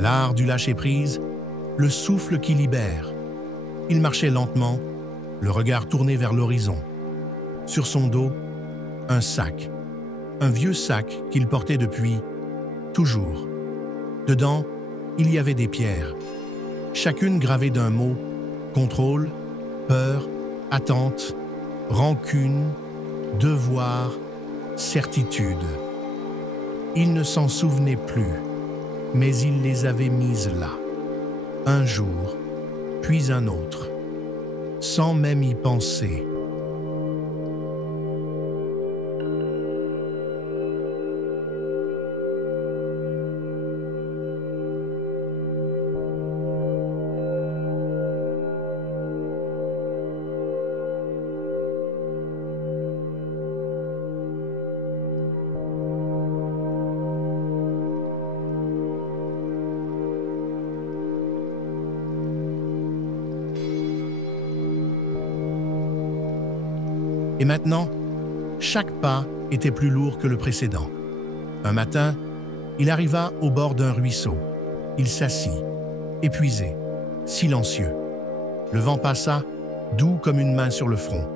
L'art du lâcher-prise, le souffle qui libère. Il marchait lentement, le regard tourné vers l'horizon. Sur son dos, un sac. Un vieux sac qu'il portait depuis toujours. Dedans, il y avait des pierres. Chacune gravée d'un mot: contrôle, peur, attente, rancune, devoir, certitude. Il ne s'en souvenait plus, mais il les avait mises là. Un jour, puis un autre, sans même y penser. Et maintenant, chaque pas était plus lourd que le précédent. Un matin, il arriva au bord d'un ruisseau. Il s'assit, épuisé, silencieux. Le vent passa, doux comme une main sur le front.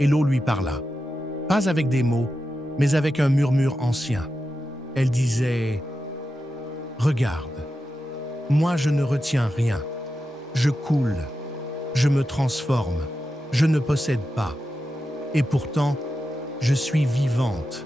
Et l'eau lui parla, pas avec des mots, mais avec un murmure ancien. Elle disait: « Regarde, moi je ne retiens rien. Je coule, je me transforme, je ne possède pas. Et pourtant, je suis vivante. »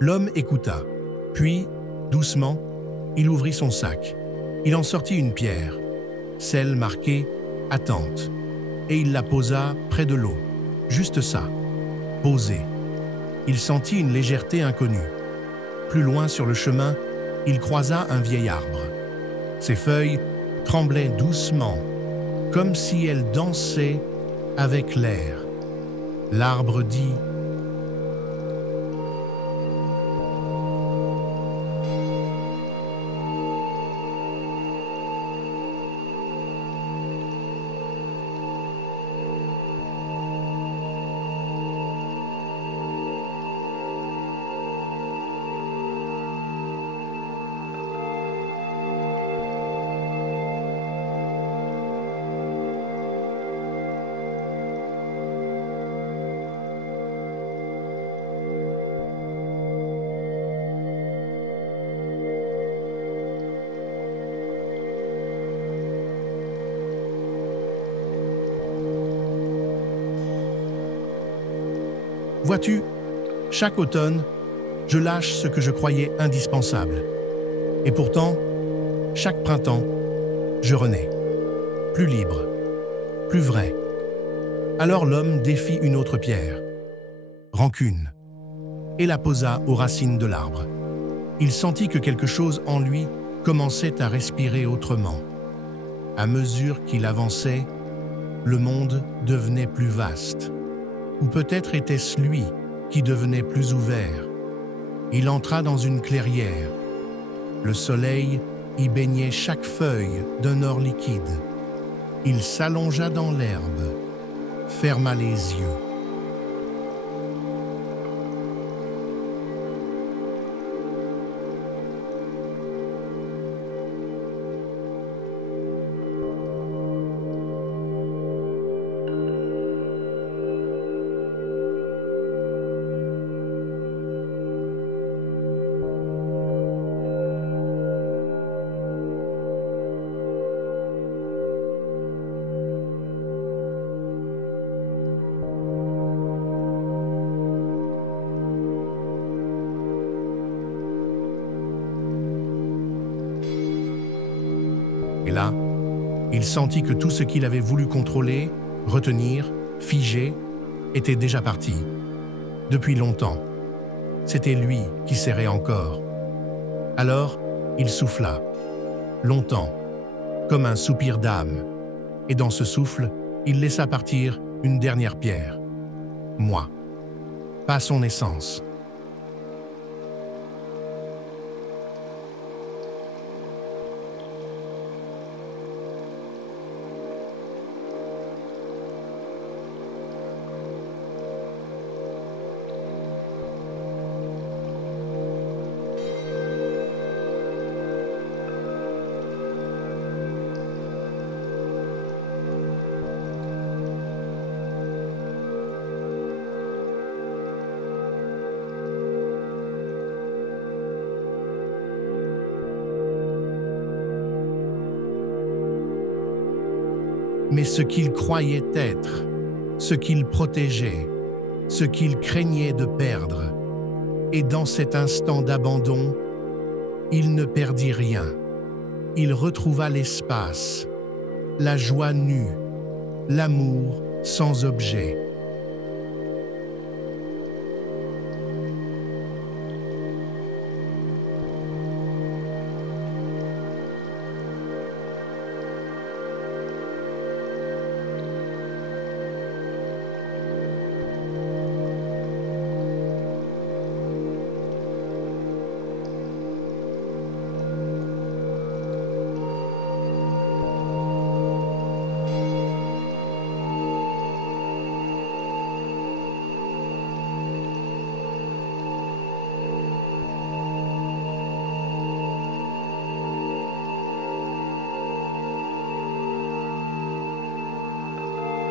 L'homme écouta, puis, doucement, il ouvrit son sac. Il en sortit une pierre, celle marquée « Attente », et il la posa près de l'eau. Juste ça, posée. Il sentit une légèreté inconnue. Plus loin sur le chemin, il croisa un vieil arbre. Ses feuilles tremblaient doucement, comme si elles dansaient avec l'air. L'arbre dit: « Vois-tu, chaque automne, je lâche ce que je croyais indispensable. Et pourtant, chaque printemps, je renais. Plus libre, plus vrai. » Alors l'homme défit une autre pierre, rancune, et la posa aux racines de l'arbre. Il sentit que quelque chose en lui commençait à respirer autrement. À mesure qu'il avançait, le monde devenait plus vaste. Ou peut-être était-ce lui qui devenait plus ouvert. Il entra dans une clairière. Le soleil y baignait chaque feuille d'un or liquide. Il s'allongea dans l'herbe, ferma les yeux. Et là, il sentit que tout ce qu'il avait voulu contrôler retenir, figer, était déjà parti. Depuis longtemps. C'était lui qui serrait encore. Alors, il souffla. Longtemps, comme un soupir d'âme. Et dans ce souffle, il laissa partir une dernière pierre. Moi. Pas son essence. Mais ce qu'il croyait être, ce qu'il protégeait, ce qu'il craignait de perdre, et dans cet instant d'abandon, il ne perdit rien. Il retrouva l'espace, la joie nue, l'amour sans objet.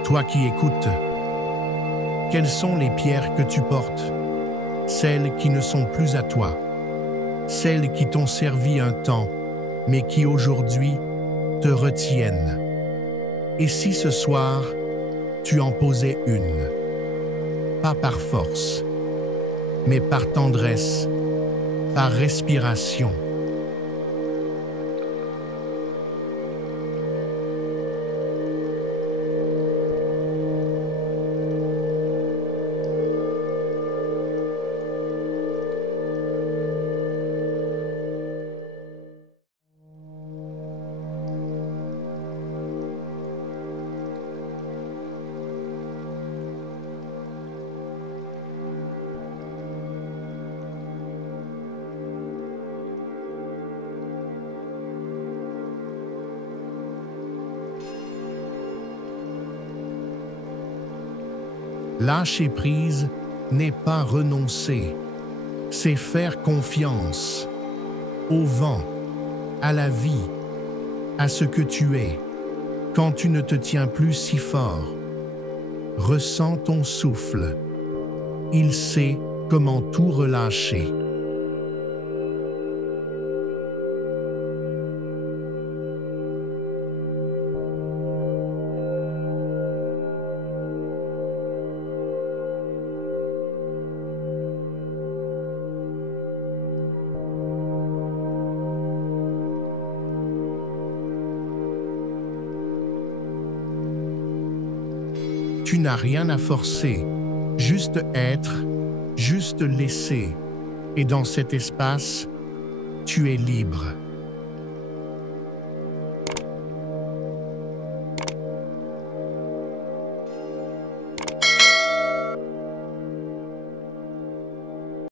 Toi qui écoutes, quelles sont les pierres que tu portes? Celles qui ne sont plus à toi, celles qui t'ont servi un temps, mais qui aujourd'hui te retiennent. Et si ce soir, tu en posais une, pas par force, mais par tendresse, par respiration. Lâcher prise n'est pas renoncer, c'est faire confiance au vent, à la vie, à ce que tu es. Quand tu ne te tiens plus si fort, ressens ton souffle. Il sait comment tout relâcher. Tu n'as rien à forcer, juste être, juste laisser. Et dans cet espace, tu es libre.